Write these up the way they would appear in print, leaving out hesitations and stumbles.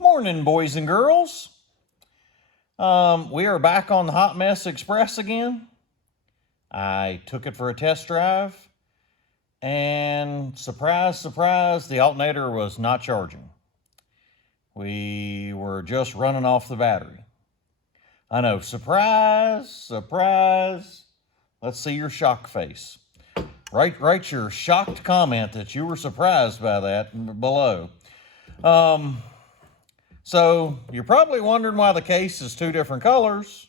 Morning, boys and girls. We are back on the Hot Mess Express again. I took it for a test drive, and surprise, surprise, the alternator was not charging. We were just running off the battery. I know, surprise, surprise. Let's see your shock face. Write your shocked comment that you were surprised by that below. So you're probably wondering why the case is two different colors.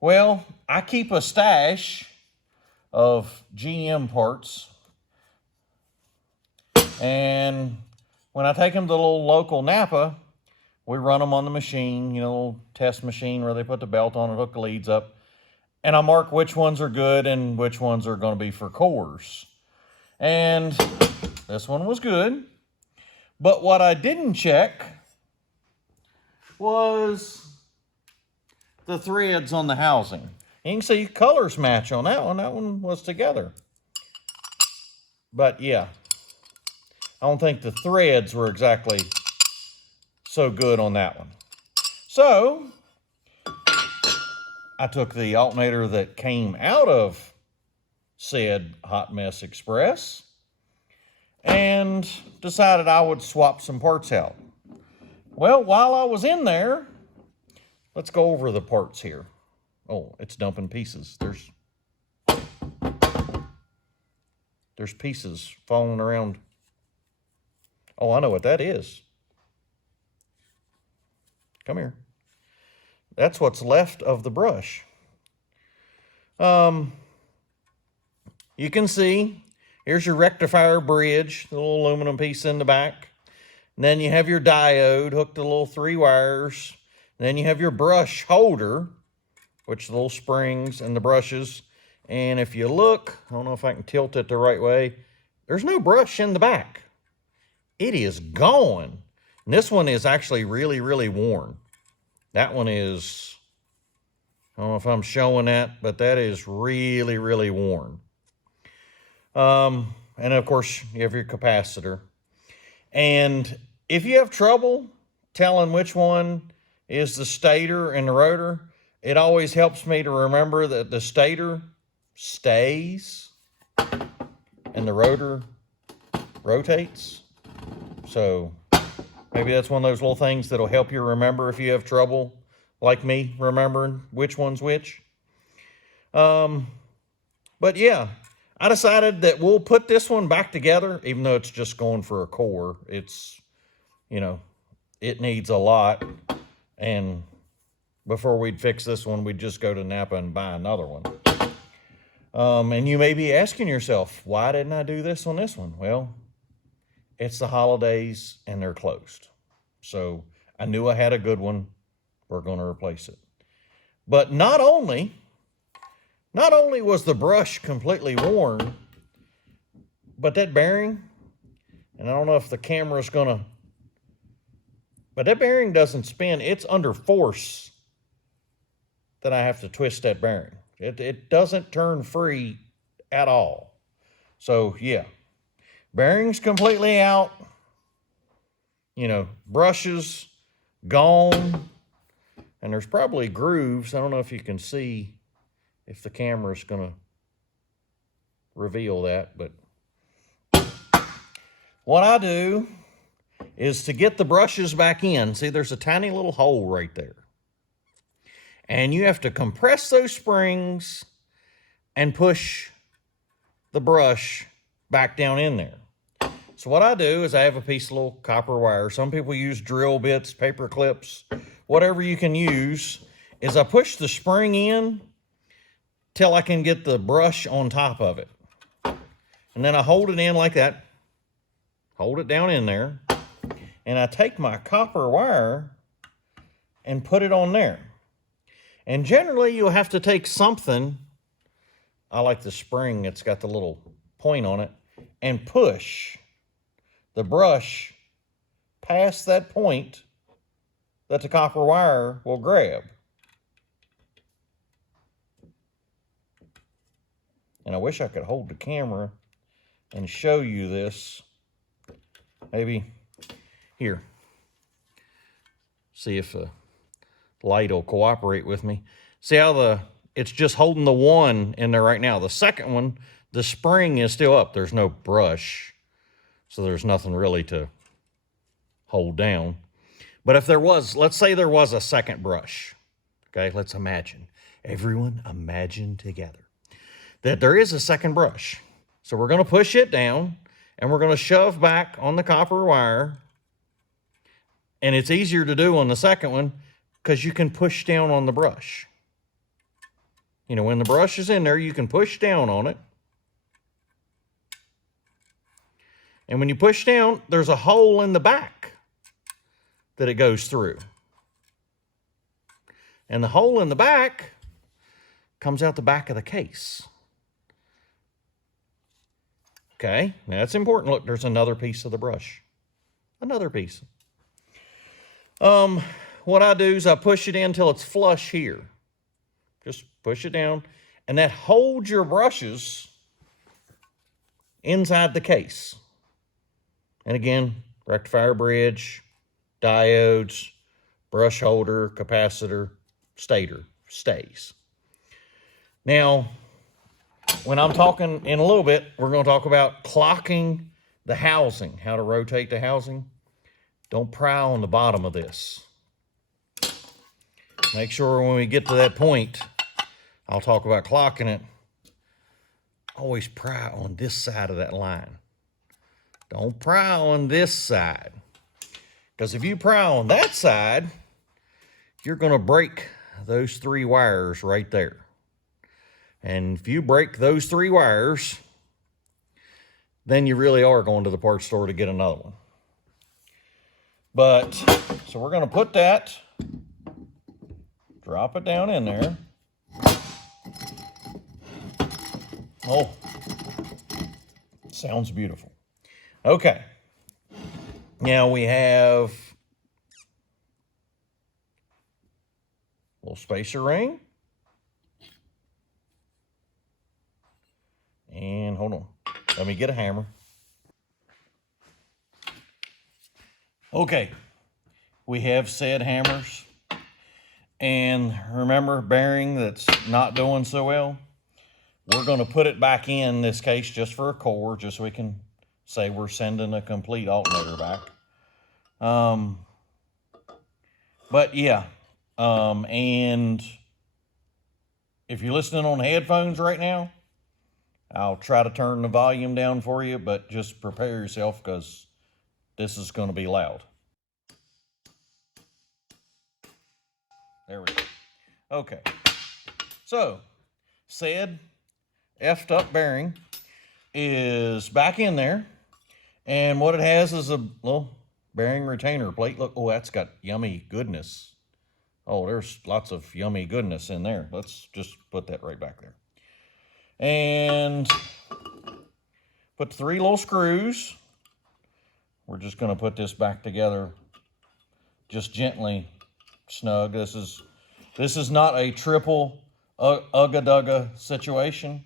Well, I keep a stash of GM parts, and when I take them to the little local Napa, we run them on the machine, little test machine where they put the belt on and hook the leads up, and I mark which ones are good and which ones are going to be for cores. And this one was good, but what I didn't check was the threads on the housing. You can see colors match on that one. That one was together. But yeah, I don't think the threads were exactly so good on that one. So I took the alternator that came out of said Hot Mess Express and decided I would swap some parts out. Well, while I was in there, let's go over the parts here. Oh, it's dumping pieces. There's pieces falling around. Oh, I know what that is. Come here. That's what's left of the brush. You can see, here's your rectifier bridge, the little aluminum piece in the back. And then you have your diode hooked to the little 3 wires. And then you have your brush holder, which the little springs and the brushes. And if you look, I don't know if I can tilt it the right way, there's no brush in the back. It is gone. And this one is actually really, really worn. That one is, I don't know if I'm showing that, but that is really, really worn. And of course, you have your capacitor. And if you have trouble telling which one is the stator and the rotor, it always helps me to remember that the stator stays and the rotor rotates. So maybe that's one of those little things that'll help you remember if you have trouble, like me, remembering which one's which. But yeah, I decided that we'll put this one back together, even though it's just going for a core. It's, it needs a lot. And before we'd fix this one, we'd just go to Napa and buy another one. And you may be asking yourself, why didn't I do this on this one? Well, it's the holidays and they're closed. So I knew I had a good one. We're going to replace it. But not only was the brush completely worn, but that bearing, and I don't know if the camera's gonna, but that bearing doesn't spin. It's under force that I have to twist that bearing. It doesn't turn free at all. So yeah, bearing's completely out. Brushes gone, and there's probably grooves. I don't know if you can see, if the camera's gonna reveal that, but what I do is to get the brushes back in. See, there's a tiny little hole right there. And you have to compress those springs and push the brush back down in there. So what I do is I have a piece of little copper wire. Some people use drill bits, paper clips, whatever you can use, is I push the spring in till I can get the brush on top of it. And then I hold it in like that, hold it down in there, and I take my copper wire and put it on there. And generally you'll have to take something, I like the spring, it's got the little point on it, and push the brush past that point that the copper wire will grab. And I wish I could hold the camera and show you this. Maybe here. See if the light will cooperate with me. See how it's just holding the one in there right now. The second one, the spring is still up. There's no brush, so there's nothing really to hold down. But if there was, let's say there was a second brush. Okay, let's imagine. Everyone imagine together that there is a second brush. So we're going to push it down, and we're going to shove back on the copper wire. And it's easier to do on the second one because you can push down on the brush. You know, when the brush is in there, you can push down on it. And when you push down, there's a hole in the back that it goes through. And the hole in the back comes out the back of the case. Okay, now that's important. Look, there's another piece of the brush. Another piece. What I do is I push it in until it's flush here. Just push it down, and that holds your brushes inside the case. And again, rectifier bridge, diodes, brush holder, capacitor, stator, stays. Now, when I'm talking in a little bit, we're going to talk about clocking the housing, how to rotate the housing. Don't pry on the bottom of this. Make sure when we get to that point, I'll talk about clocking it. Always pry on this side of that line. Don't pry on this side. Because if you pry on that side, you're going to break those 3 wires right there. And if you break those 3 wires, then you really are going to the parts store to get another one. But, so we're going to put that, drop it down in there. Oh, sounds beautiful. Okay. Now we have a little spacer ring. And hold on, let me get a hammer. Okay, we have said hammers. And remember, bearing that's not doing so well, we're going to put it back in this case just for a core, just so we can say we're sending a complete alternator back. But yeah, and if you're listening on headphones right now, I'll try to turn the volume down for you, but just prepare yourself because this is going to be loud. There we go. Okay. So, said effed up bearing is back in there. And what it has is a little bearing retainer plate. Look, oh, that's got yummy goodness. Oh, there's lots of yummy goodness in there. Let's just put that right back there. And put 3 little screws. We're just going to put this back together just gently snug. This is not a triple ugga-dugga situation.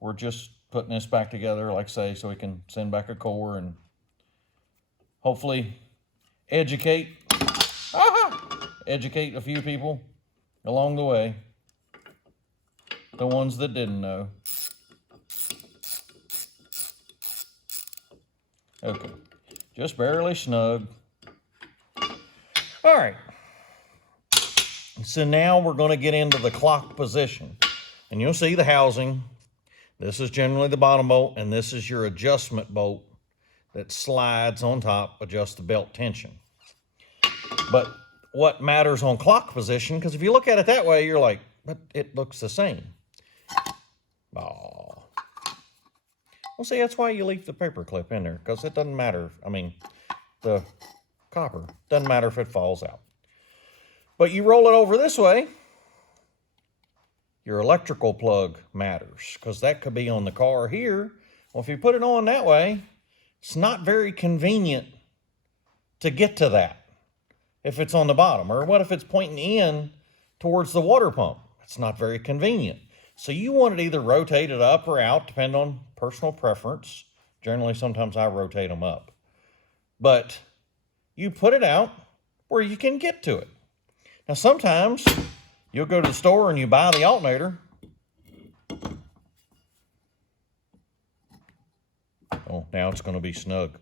We're just putting this back together, like I say, so we can send back a core and hopefully educate a few people along the way. The ones that didn't know. Okay, just barely snug. All right. So now we're going to get into the clock position. And you'll see the housing. This is generally the bottom bolt, and this is your adjustment bolt that slides on top, adjusts the belt tension. But what matters on clock position, because if you look at it that way, you're like, but it looks the same. Oh. Well, see, that's why you leave the paper clip in there, because it doesn't matter. I mean, the copper doesn't matter if it falls out. But you roll it over this way, your electrical plug matters, because that could be on the car here. Well, if you put it on that way, it's not very convenient to get to that if it's on the bottom. Or what if it's pointing in towards the water pump? It's not very convenient. So you want it either rotated up or out, depending on personal preference. Generally, sometimes I rotate them up. But you put it out, where you can get to it. Now, sometimes you'll go to the store and you buy the alternator. Oh, now it's going to be snug.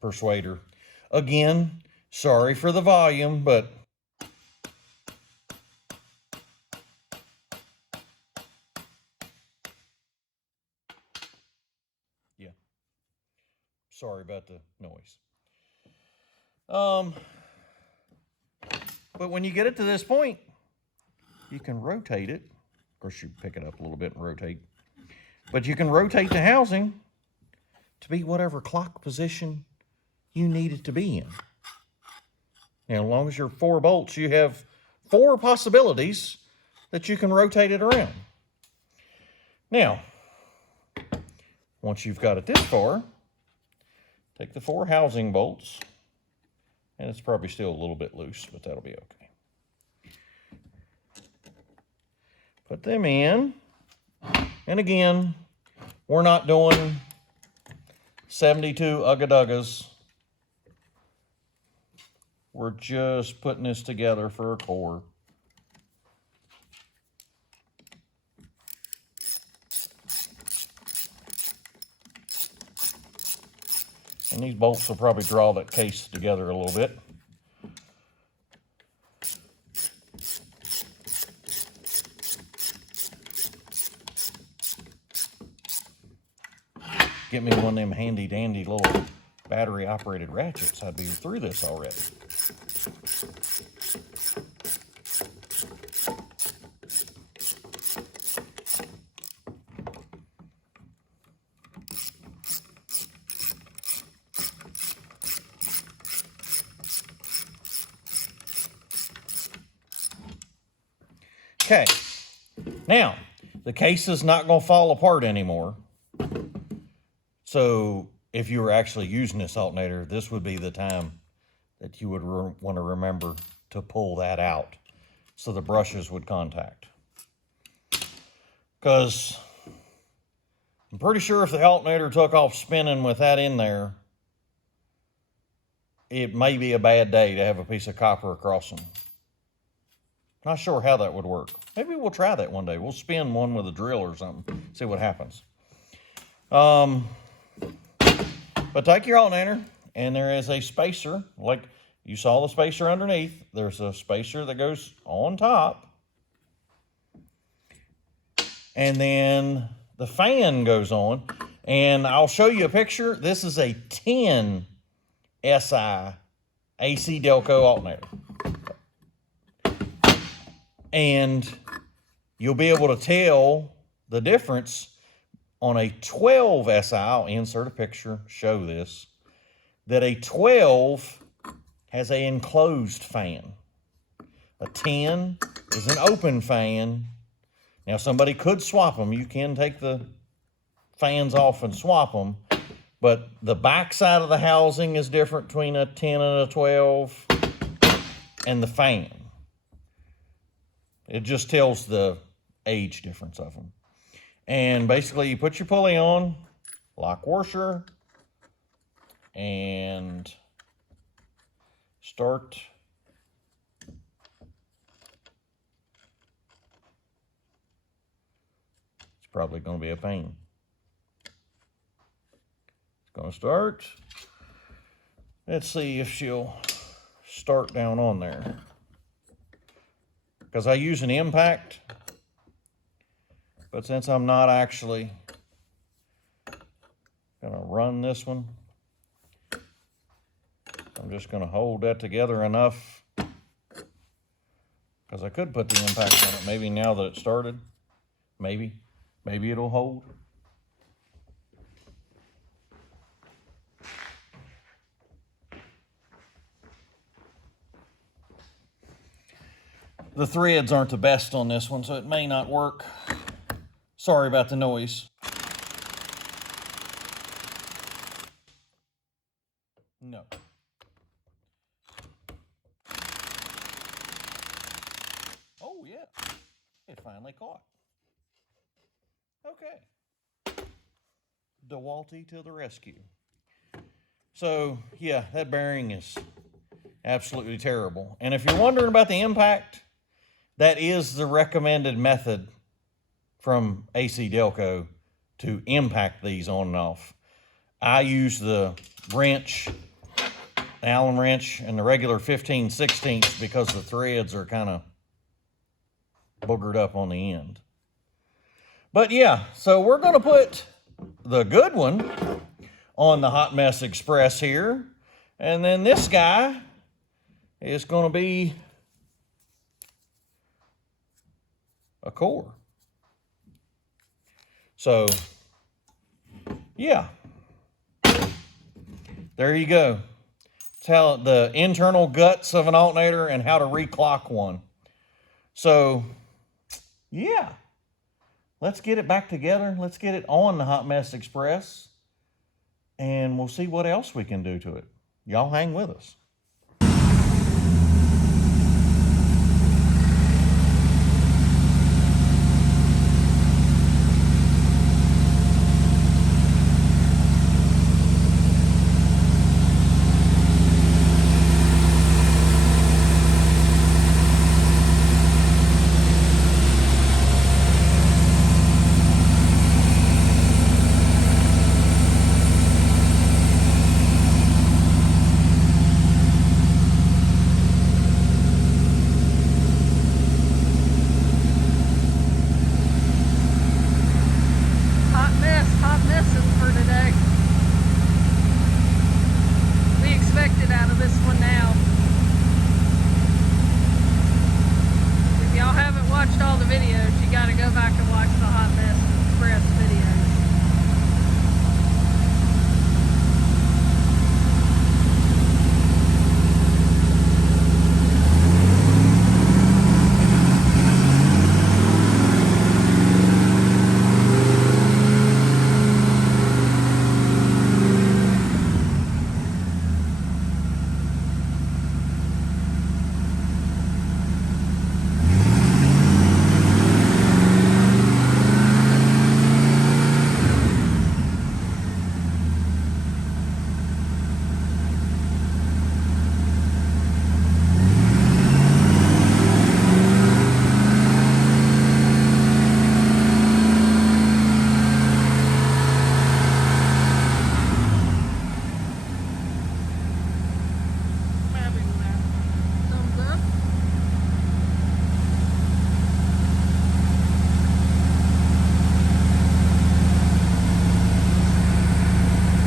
Persuader. Again, sorry for the volume, but yeah, sorry about the noise. But when you get it to this point, you can rotate it. Of course, you pick it up a little bit and rotate. But you can rotate the housing to be whatever clock position you need it to be in. And as long as you're 4 bolts, you have 4 possibilities that you can rotate it around. Now, once you've got it this far, take the 4 housing bolts, and it's probably still a little bit loose, but that'll be okay. Put them in, and again, we're not doing 72 ugga-duggas. We're just putting this together for a core. And these bolts will probably draw that case together a little bit. Get me one of them handy dandy little battery operated ratchets. I'd be through this already. Okay, now the case is not going to fall apart anymore. So if you were actually using this alternator, this would be the time that you would want to remember to pull that out so the brushes would contact. Because I'm pretty sure if the alternator took off spinning with that in there, it may be a bad day to have a piece of copper across them. Not sure how that would work. Maybe we'll try that one day. We'll spin one with a drill or something, see what happens. But take your alternator, and there is a spacer, like you saw the spacer underneath. There's a spacer that goes on top. And then the fan goes on. And I'll show you a picture. This is a 10 SI AC Delco alternator. And you'll be able to tell the difference on a 12 SI, I'll insert a picture, show this, that a 12 has an enclosed fan. A 10 is an open fan. Now, somebody could swap them. You can take the fans off and swap them, but the back side of the housing is different between a 10 and a 12 and the fan. It just tells the age difference of them. And basically, you put your pulley on, lock washer, and start. It's probably going to be a pain. It's going to start. Let's see if she'll start down on there. Because I use an impact. But since I'm not actually going to run this one, I'm just going to hold that together enough. Because I could put the impact on it. Maybe now that it started, maybe it'll hold. The threads aren't the best on this one, so it may not work. Sorry about the noise. No. Oh, yeah. It finally caught. Okay. DeWalty to the rescue. So, yeah, that bearing is absolutely terrible. And if you're wondering about the impact, that is the recommended method from AC Delco to impact these on and off. I use the wrench, the Allen wrench, and the regular 15/16 because the threads are kind of boogered up on the end. But yeah, so we're going to put the good one on the Hot Mess Express here. And then this guy is going to be a core. So, yeah. There you go. Tell the internal guts of an alternator and how to reclock one. So, yeah. Let's get it back together. Let's get it on the Hot Mess Express. And we'll see what else we can do to it. Y'all hang with us.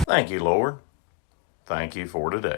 Thank you, Lord. Thank you for today.